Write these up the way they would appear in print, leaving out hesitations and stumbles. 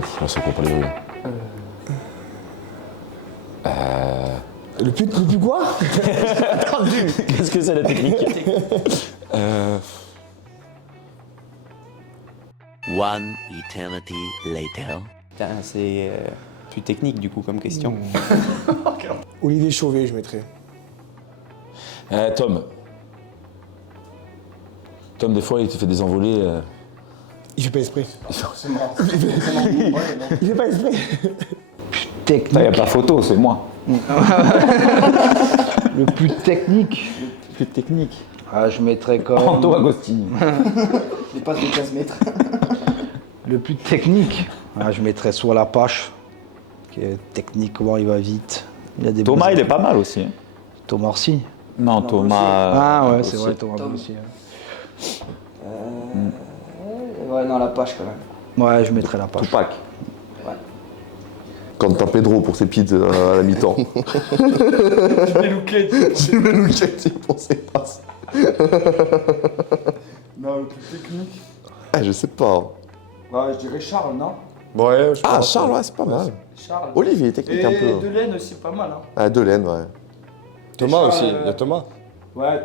là, c'est quoi pas les rues. Le plus quoi? Qu'est-ce que c'est la technique? One eternity later. Putain, c'est plus technique du coup comme question. Olivier Chauvet, je mettrais. Tom. Tom, des fois, il te fait des envolées. Il fait pas exprès. C'est marrant. Il fait pas exprès. Technique. Il n'y a pas photo, c'est moi. Le plus technique. Plus technique. Ah, je mettrais quand même. Anto Agostini. Les passes de 15 mètres. Le plus technique. Ah, je mettrais soit Lapache, qui est techniquement il va vite. Il a des Thomas, bons- il est pas mal aussi. Thomas aussi. Non, Thomas. Ah ouais, c'est aussi. vrai, Thomas Tom. aussi. Ouais, non, la page quand même. Ouais, je mettrais Lapache. Tupac. Quand t'as Pedro pour ses pids à la mi-temps. Jimmy Louquet. Jimmy Louquet, il pensait pas ça. Non, le plus technique. Je sais pas. Ouais, je dirais Charles, non? Ouais, je Ah, Charles, ouais, c'est pas mal. Charles. Olivier, technique Et un peu. Delaine aussi, pas mal, hein. Ah, Delaine, ouais. Thomas Charles, aussi, il y a Thomas. Ouais,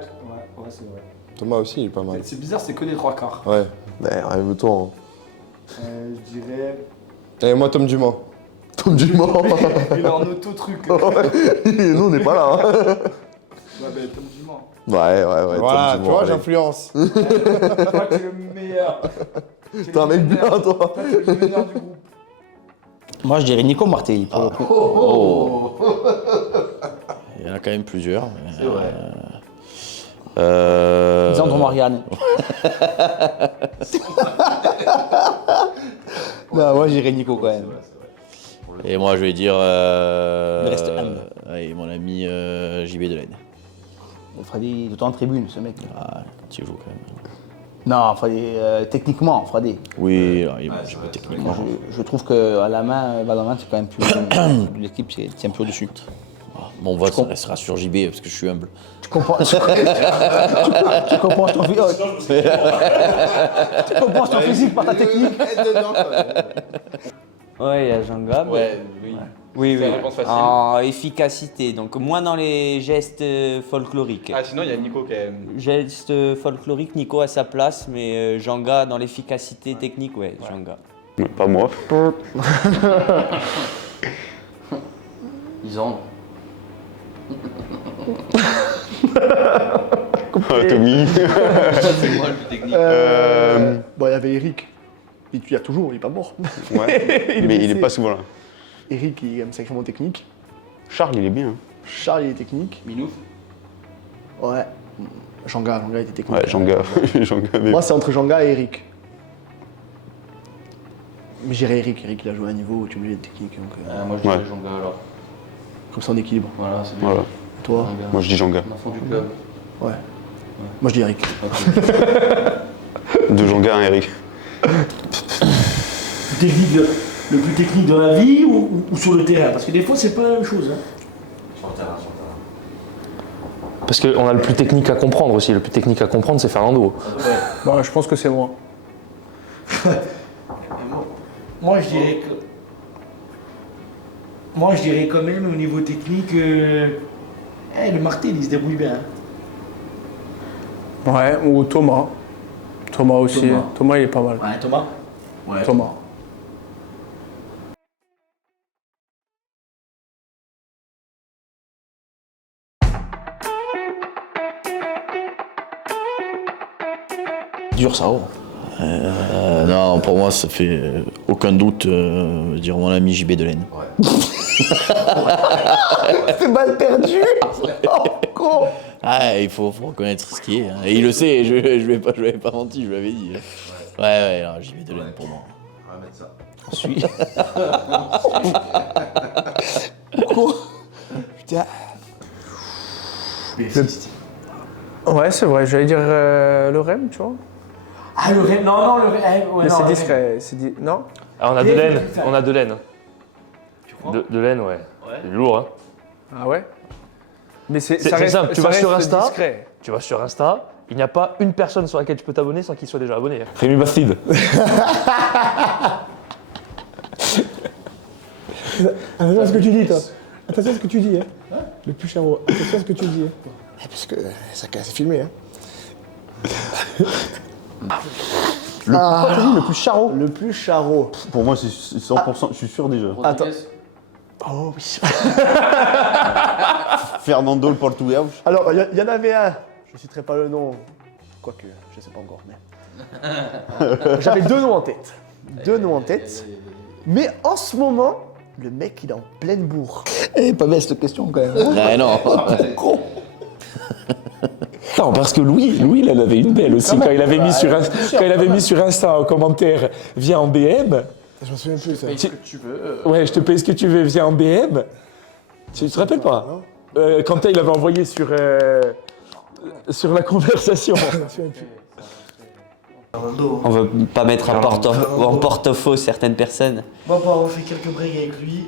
c'est vrai. Thomas aussi, il est pas mal. C'est bizarre, c'est que des trois quarts. Ouais. Ben, rêve-toi. Je dirais. Et moi, Tom Dumas. Tom Dumont. Il est en auto-truc. Ouais, Nous, on n'est pas là. Hein. ben Tom Dumont. Ouais, Voilà, Tom tu Dumont, vois, allez. j'influence. Toi, tu es le meilleur. T'es un mec bien, toi. Toi, tu es le meilleur du groupe. Moi je dirais Nico Martelly pour le coup. Il y en a quand même plusieurs. C'est vrai. Lisandro Marianne. Non, moi je dirais Nico quand même. Et moi, je vais dire. reste humble. Allez, mon ami JB Delaine. Freddy, tout en tribune ce mec. Ah, quand il joue quand même. Non, Freddy, techniquement, Freddy. Oui, alors, il est bon, j'ai pas techniquement. Je trouve qu'à la main, balle en main, c'est quand même plus. L'équipe tient plus au-dessus. Mon vote, ça restera sur JB parce que je suis humble. Tu comprends ton physique. Tu comprends ton physique par ta technique. Ouais, il y a Jean-Gab. Ouais, oui. Oui, C'est oui. la réponse facile. En efficacité, donc moins dans les gestes folkloriques. Ah, sinon, il y a Nico quand même. Gestes folkloriques, Nico à sa place, mais Jean-Gab dans l'efficacité technique, ouais, Jean-Gab. Pas moi. Lisandre. Tommy. C'est moi le plus technique. Bon, il y avait Eric. Il y a toujours, il est pas mort. Ouais. Mais il est pas souvent là. Eric, il est quand même sacrément technique. Charles, il est bien. Charles, il est technique. Minouf. Ouais. Jean-Gab était technique. Ouais, Jean-Gab. Jean-Gab. Moi, c'est entre Jean-Gab et Eric. Mais j'irais Eric. Eric, il a joué à un niveau où tu es obligé de technique. Donc, Moi, je dirais Ouais. Jean-Gab alors. comme ça, on équilibre. Voilà, c'est bien. Voilà. Toi Jean-Gab. Moi, je dis Jean-Gab. L'enfant du club. Ouais. Moi, je dis Eric. De Jean-Gab à Eric. Technique le plus technique dans la vie ou sur le terrain? Parce que des fois, c'est pas la même chose. Hein. Sur le terrain. Parce qu'on a le plus technique à comprendre aussi. Le plus technique à comprendre, c'est Fernando. Bon, je pense que c'est moi. Moi, je dirais que. Moi, je dirais quand même au niveau technique, le Martel, il se débrouille bien. Hein. Ouais, ou Thomas. Thomas aussi. Thomas. Thomas, il est pas mal. Ouais, Thomas. Ouais. Thomas. Dur ça, oh. Non, pour moi, ça fait aucun doute. Dire mon ami JB Delaine. C'est mal perdu. Oh, con. Ah, il faut reconnaître ce qui est. Hein. Et il le sait, je lui ai pas menti, je lui avais dit. Ouais, alors JB Delaine pour moi. On va mettre ça. Ensuite. Putain. Ouais, c'est vrai, j'allais dire le REM, tu vois. Ah, le Rennes, non, le Rennes. Ouais, Mais non, c'est le discret, non. Ah, on a Mais- Delaine. On a Delaine. Tu crois? Delaine, ouais. C'est lourd, hein. Ah ouais. Mais C'est ça reste, simple, tu ça vas sur reste Insta. discret. Tu vas sur Insta, il n'y a pas une personne sur laquelle tu peux t'abonner sans qu'il soit déjà abonné. Rémi Bastide. Attention à ce que tu dis, toi. Attention à ce que tu dis, hein. Le plus charo. Attention à ce que tu dis, hein. Parce que ça c'est filmé, hein. Pourquoi tu dis le plus charo? Le plus charo. Pour moi, c'est 100%, je suis sûr déjà. Attends. Oh oui. Fernando le portugais. Alors, il y en avait un, je ne citerai pas le nom, quoique, je ne sais pas encore, mais... J'avais deux noms en tête. Deux noms en tête. Mais en ce moment, le mec, il est en pleine bourre. Eh, pas belle cette question quand même. Ouais, non. Non, parce que Louis, il en avait une belle aussi. Quand il avait mis sur Insta en commentaire, viens en BM. Je me souviens plus, ça. Tu veux. Ouais, je te paye ce que tu veux, viens en BM. Tu te rappelles pas? Quand il avait envoyé sur la conversation. On veut pas mettre en porte-faux certaines personnes. Moi, pour avoir fait quelques breaks avec lui,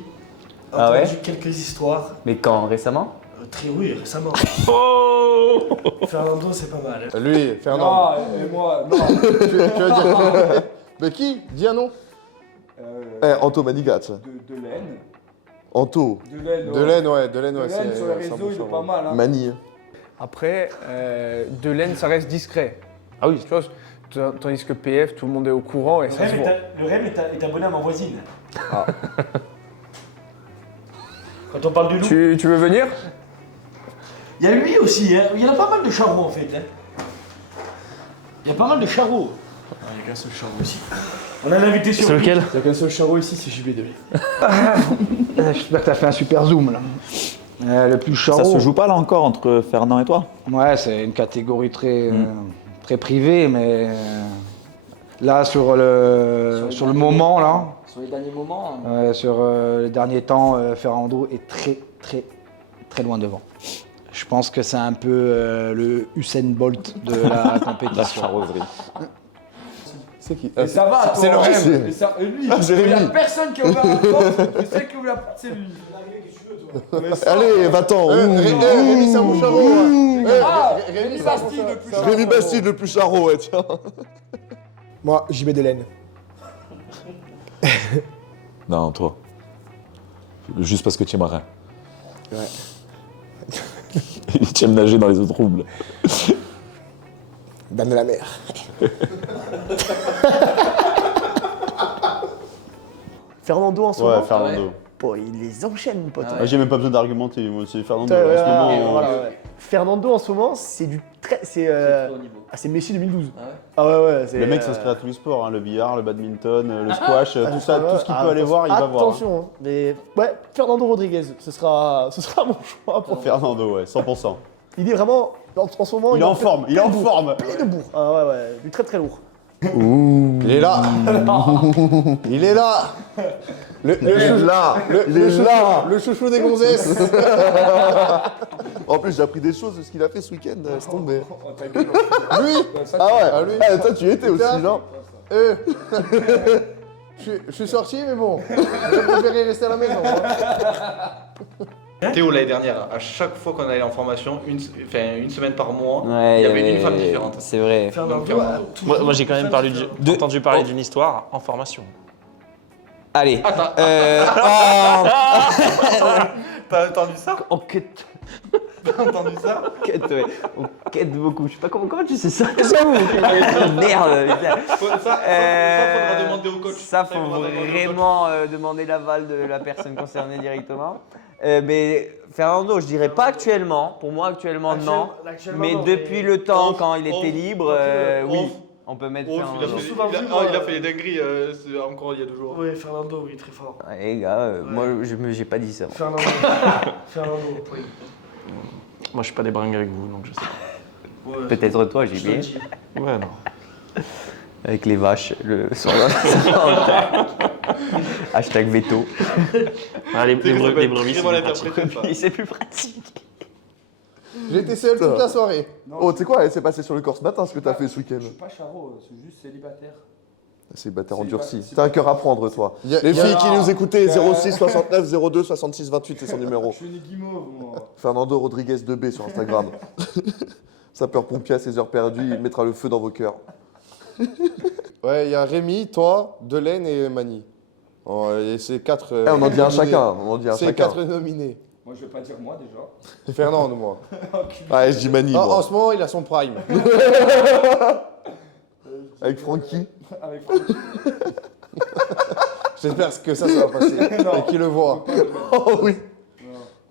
Ah ouais? entendu quelques histoires. Mais quand? Récemment? Très oui, récemment. Oh Fernando, c'est pas mal. Lui, Fernand. Non, et moi, non. Tu veux dire. Mais qui? Dis un nom. Anto Manigat. De laine. Anto. Delaine, ouais, Laine sur les réseaux, il est pas mal. Hein. Mani. Après, Delaine, ça reste discret. Ah oui, tu vois, tandis que PF, tout le monde est au courant et ça se voit. Le REM est abonné à ma voisine. Quand on parle du loup. Tu veux venir? Il y a lui aussi, hein. Il y en a pas mal de charros en fait. Hein. Il y a pas mal de charros. Ah, il y a qu'un seul charreau ici. On a l'invité sur C'est lequel? Il y a qu'un seul charreau ici, c'est JB2. J'espère que t'as fait un super zoom, là. Le plus charo... Ça se joue pas là encore entre Fernand et toi? Ouais, c'est une catégorie très, très privée, mais... Là, sur le moment, là... Sur les derniers moments. Sur les derniers temps, Fernando est très, très, très loin devant. Je pense que c'est un peu le Usain Bolt de la compétition. La charroserie. C'est qui? Et ça va, toi. C'est le rêve. Et ça, et lui, Ah, Jérémy. il y a personne qui a ouvert la porte. Je sais qui ouvre la porte, c'est lui. Allez, va-t'en. Rémi, c'est un moucharo. Ah, Rémi, Rémi c'est un Bastide, le plus charron. Rémi Bastide, le plus charron, ouais, tiens. Moi, JB Delaine. Non, toi. Juste parce que tu es marin. Ouais. Tu aimes nager dans les eaux troubles. Dame de la mer. Fernando en ce Ouais, moment, Fernando. bon, il les enchaîne, pote. J'ai même pas besoin d'argumenter, moi c'est Fernando. Ouais, En ce ouais, moment, voilà, ouais. Fernando en ce moment, c'est du très. C'est Messi 2012. Ah ouais, c'est. le mec s'inscrit à tous les sports, hein, le billard, le badminton, le squash, tout ça, tout ce qu'il peut aller voir, il va voir. Attention, hein. Mais ouais, Fernando Rodriguez, ce sera mon choix pour Fernando, ouais, 100%. Il est vraiment en ce moment. Il est en forme, il est en forme. Plein de bourre. Ah ouais, du très très lourd. Il est là. Il est là. Il est là. Le chouchou des gonzesses. En plus, j'ai appris des choses de ce qu'il a fait ce week-end. Laisse tomber. Lui. Ah ouais. Ah, lui. Ah, toi, tu y étais aussi, Putain. non? Je suis sorti, mais bon, j'ai préféré rester à la maison. Théo, l'année dernière, à chaque fois qu'on allait en formation, une semaine par mois, Ouais, il y avait une femme différente. C'est vrai. Fernando, Moi j'ai quand même entendu parler d'une histoire en formation. Allez. Attends. T'as entendu ça? On cut. T'as entendu ça? Cut, ouais. On cut beaucoup. Je sais pas comment tu sais ça. Merde. Putain. Ça, faudra demander au coach. Ça, faut faudra demander au coach. vraiment demander l'aval de la personne concernée directement. Mais Fernando, je dirais pas actuellement. Pour moi, actuellement, non. Mais depuis le temps, quand il était libre, oui. On peut mettre Fernando. Il a fait les dingueries encore il y a 2 jours. Oui, Fernando, oui, très fort. Ouais, les gars, moi, j'ai pas dit ça. Fernando, oui. Moi je suis pas des bringues avec vous, donc je sais pas. Ouais, Peut-être toi, j'ai je le bien. dis. Ouais, non. Avec les vaches, hashtag veto. Ah, les brebis, Très mal c'est pratique. interprété, ça. C'est plus pratique. J'étais seul toute la soirée. Oh, tu sais quoi? C'est passé sur le corps ce matin, ce que t'as fait ce week-end. Je suis pas charreau, je suis juste célibataire. C'est bâtard endurci. c'est T'as un cœur à prendre, toi. Y a- Les y a- filles qui nous écoutaient, 06 69 02 66 28, c'est son numéro. Je suis une guimauve, moi. Fernando Rodriguez 2B sur Instagram. Sapeur-pompier à ses heures perdues, il mettra le feu dans vos cœurs. Ouais, il y a Rémi, toi, Delaine et Mani. Oh, et c'est 4. On en dit un chacun. On en dit un C'est chacun. 4 nominés. Moi, je vais pas dire moi déjà. Fernand, moi. Ouais, je dis Mani. En moi. ce moment, il a son prime. Avec Francky. Avec Francky. J'espère que ça va passer. Non. Et qu'il le voit. Oh oui.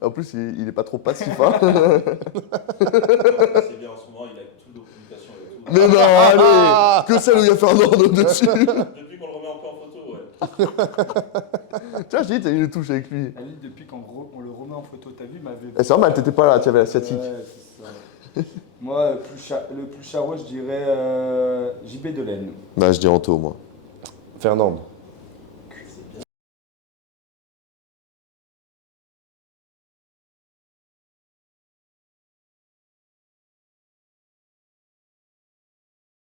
En plus, il est pas trop passif. Hein. C'est bien en ce moment, il a toute documentation et tout. Mais non, allez. Que celle où il y a Fernando dessus. Depuis qu'on le remet un peu en photo, ouais. Tu vois, je dis, t'as eu une touche avec lui. Ali, depuis qu'on on le remet en photo, t'as vu, m'avait. Et c'est normal, t'étais pas là, tu avais l'asiatique. Ouais, c'est ça. Moi, le plus charreux, je dirais JB Delaine. Bah, je dis Anto, moi. Fernand.